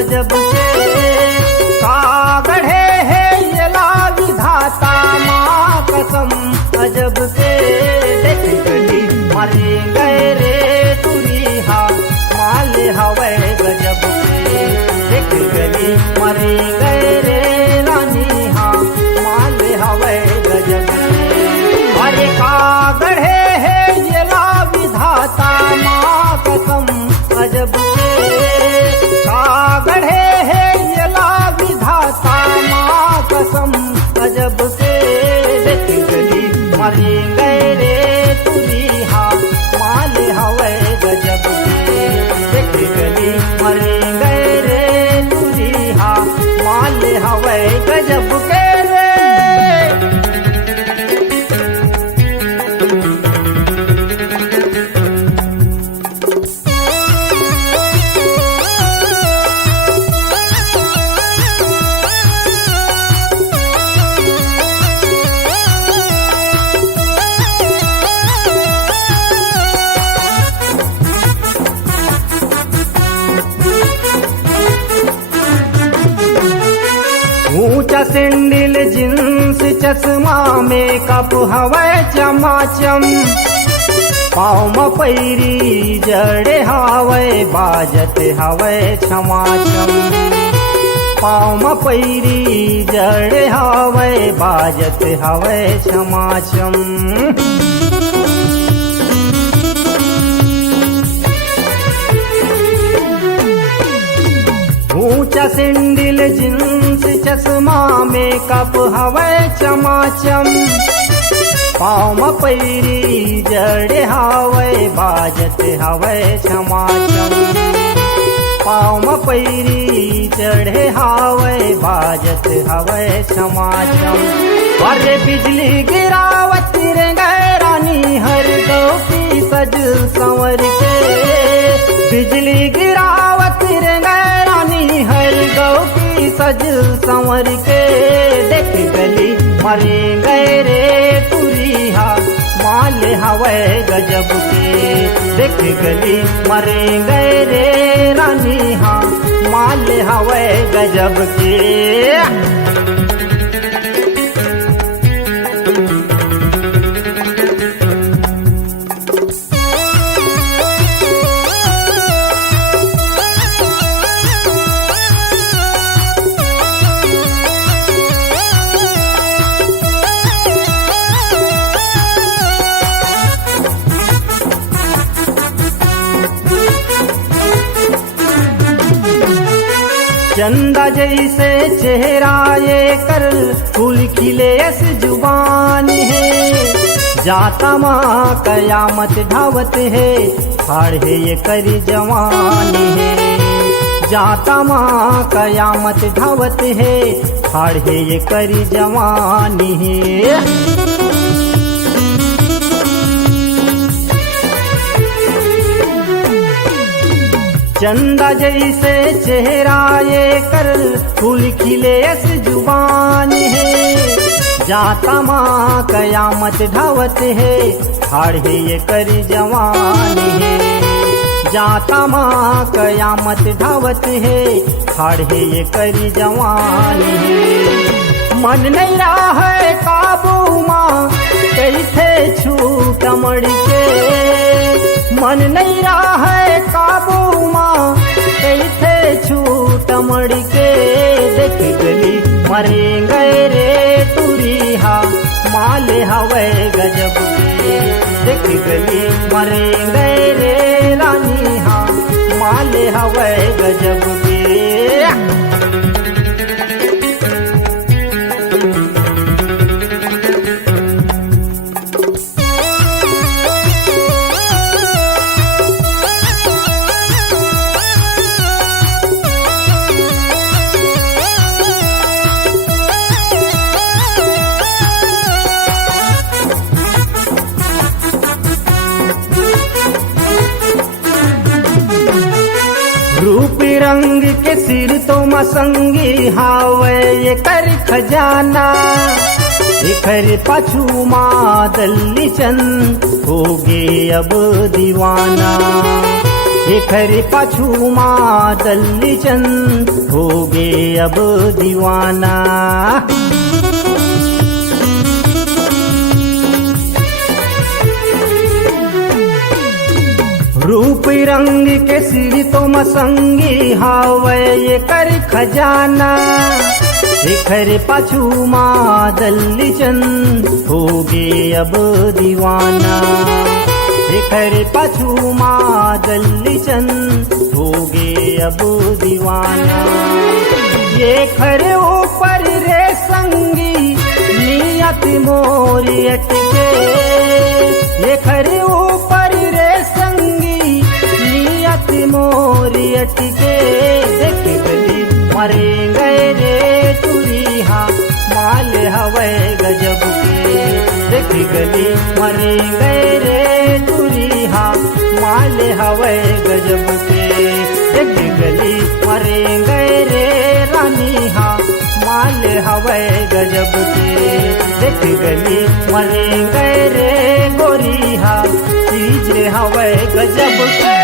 अजब के का गढ़े है ये ला विधाता माँ कसम अजब के। देख गली मारे गए रे तुरी हा माल हवे गजब के। देख गली मारे गए रे रानी हा माल हवे गजब के। अरे का गढ़े है ये ला विधाता माँ कसम अजब के का गढ़े है ये ला विधाता माँ कसम अजब के। देख गली मरी गए रे तुरी हा माल हवे गजब के। देख गली मरी गए रे तुरी हा माल हवे गजब के रे। ऊंचा सिंडिल जींस चश्मा मेकअप हवे चमाचम। पाँव में पैरी जड़े हवे बाजत हवे छमाचम। पाँव में पैरी जड़े हवे बाजत हवे छमाचम। ऊंचा सिंडिल जींस चश्मा मेकअप हवे चमाचम। पाँव में पैरी जड़े हवे बाजत हवे छमाचम। पाँव में पैरी चढ़े हवे बाजत हवे छमाचम। अरे बिजली गिरावत रे रानी हर दो की सज संवर के। बिजली गिरावत रे रानी हर गौ की सज संवर के। देख गली मरे गए रे तुरी हा माल हवे गजब के। देख गली मरे गए रे रानी हा माल हवे गजब के। चंदा जैसे चेहरा ये कर फूल खिले ऐस जुबान है। जाता माँ कयामत ढावत है हाड़ है ये करी जवानी है। जाता माँ कयामत ढावत है हाड़ है ये करी जवानी है। चंदा जैसे चेहरा ये कर फूल खिले ऐस जुबान है। जाता माँ कयामत ढावत है हाड़ है ये करी जवानी है। जाता माँ कयामत ढावत है हाड़ है ये करी जवानी है। मन नहीं रहा है काबू माँ कैसे छूट मड़ के। मन नहीं रहा है काबू माँ कैसे छूट मड़ के। देख गली मरे गए रे तुरी हा माल हवे गजब के। देख गली मरे गए रे रानी हा माल हवे गजब के। रूप रंग के सिर तो मसंगी हावे ये कर खजाना। इखर पाछू माँ दल्ली चंद हो गे अब दीवाना। ये एकर पाछू माँ दल्ली चंद हो गे अब दीवाना। रूप रंग के सिर तो मसंगी हावे एकर खजाना। एकर पाछू माँ दल्ली चंद हो गे अब दीवाना। एकर पाछू माँ दल्ली चंद हो गे अब दीवाना। ये खरे ऊपर रे संगी नियत मोरी अटके। ये खरे ऊपर रे संगी नियत मोरी अटके। देख गली मरे गए रे तुरिहा माल हवे गजब के। देख गली मरे गए रे तुरिहा माल हवे गजब के। देख गली मरे गए रे रानीहा माल हवे गजब के। देख गली मरे गए रे गोरीहा चीज हवे गजब के।